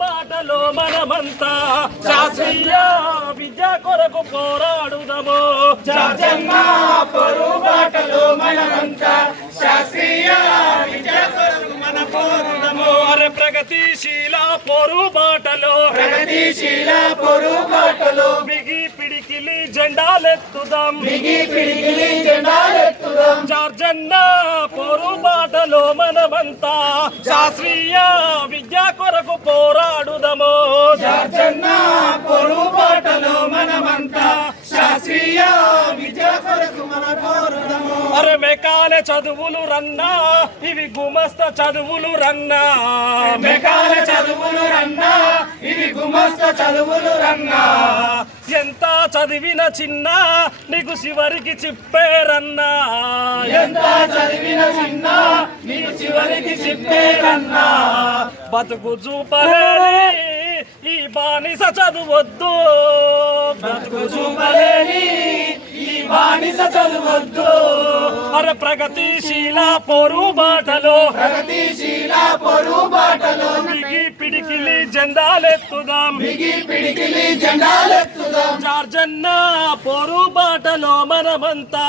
బాటలో మనమంతా శాస్త్రీయ విద్య కొరకు పోరాడుదము. జార్జన్న పొరుగు బాటలో మనమంతా శాస్త్రీయ విద్య కొరకు మన పోరాడుదము. అరే ప్రగతిశీల పొరుగు బాటలో బిగి పిడికిలి జెండాలెత్తుదాం. జార్జన్న పొరుగు బాటలో మనమంతా శాస్త్రీయ విద్య కొరకు పోరాడుదము. జార్జన్న పొరుగు బాటలో మనమంతా శాస్త్రీయ విద్య కొరకు మన పోరాడుదము. అరే మెకాలే చదువులు రన్నా, ఇవి గుమస్తా చదువులు రన్నా. మెకాలే చదువులు రన్నా, ఇవి గుమస్తా చదువులు రన్నా. ఎంత చదివిన చిన్న నీకు చివరికి చిప్పేరన్నా. ఎంత చదివిన చిన్న నీకు చివరికి చిప్పేరన్నా. బతుకు చూపలేని ఈ బానిస చదువొద్దు. బతుకు చూపలేని ఈ బానిస చదువొద్దు. అరే ప్రగతిశీల పొరుగు బాటలో బిగి పిడికిలి జెండాలెత్తుదాం. జార్జన్న పొరుగు బాటలో మనమంతా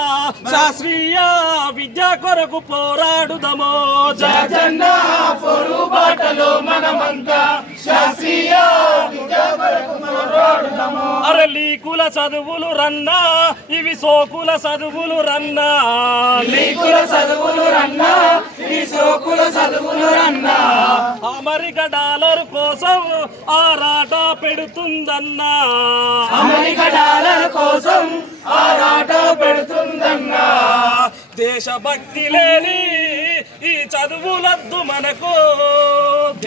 శాస్త్రీయ విద్య కొరకు పోరాడుదము. జార్జన్న పొరుగు బాటలో మనమంతా శాస్త్రీయ విద్య కొరకు పోరాడుదము. అరే లీకుల చదువులు రన్నా, ఇవి సోకుల చదువులు రన్నా. లీకుల చదువులు రన్నా, ఈ సోకుల చదువులు రన్నా. అమెరికా డాలర్ కోసం ఆరాట పెడుతుందన్నా. అమెరికా డాలర్ కోసం ఆరాట పెడుతుందన్నా. దేశభక్తి లేని ఈ చదువులద్దు మనకు.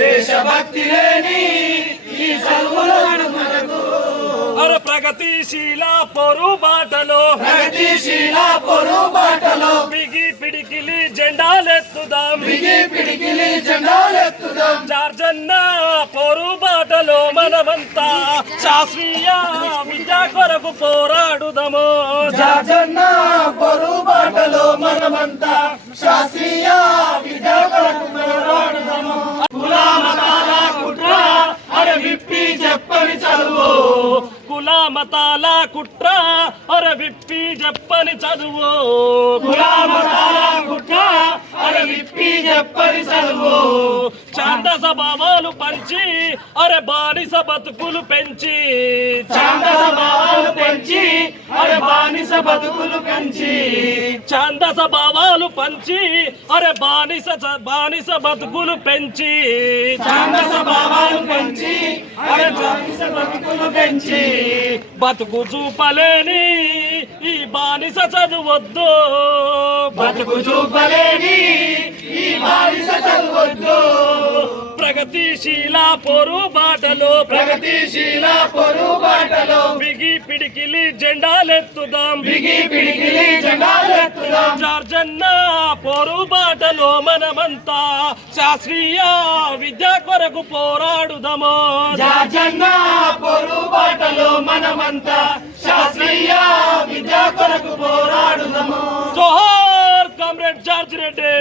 దేశభక్తి లేని ఈ చదువులు మనకు. అరే ప్రగతిశీల పొరుగు బాటలో బిగి పిడికిలి జెండాలెత్తుదాం. జార్జన్న పొరుగు బాటలో మనమంతా శాస్త్రీయ విద్య కొరకు పోరాడుదము. జార్జన్న పొరుగు బాటలో మనమంతా శాస్త్రీయ విద్య కొరకు పోరాడుదము. కులమతాల కుట్ర అరే విప్పి చెప్పని చదువు. కులమతాల కుట్ర అరే విప్పి చెప్పని చదువు. కులమతాల కుట్ర అరే విప్పి చెప్పని చదువు. ఛాందస భావాలు పంచి అరే బానిస బతుకులు పెంచి. ఛాందస భావాలు పెంచి అరే బానిస బతుకులు పెంచి. ఛాందస భావాలు పంచి అరే బానిస బతుకులు పెంచి. ఛాందస భావాలు పెంచి అరే బానిస బతుకులు పెంచి. బతుకు చూపలేని ఈ బానిస చదువొద్దు. బతుకు చూపలేని ఈ బానిస చదువొద్దు. ప్రగతిశీల పొరుగు బాటలో బిగి పిడికిలి జెండాలెత్తుదాం. జార్జన్న పొరుగు బాటలో మనమంతా శాస్త్రీయ విద్య కొరకు పోరాడుదము. జార్జన్న పొరుగు బాటలో మనమంతా శాస్త్రీయ విద్య కొరకు పోరాడుదము. జోహార్ కామ్రేడ్ జార్జ్ రెడ్డి.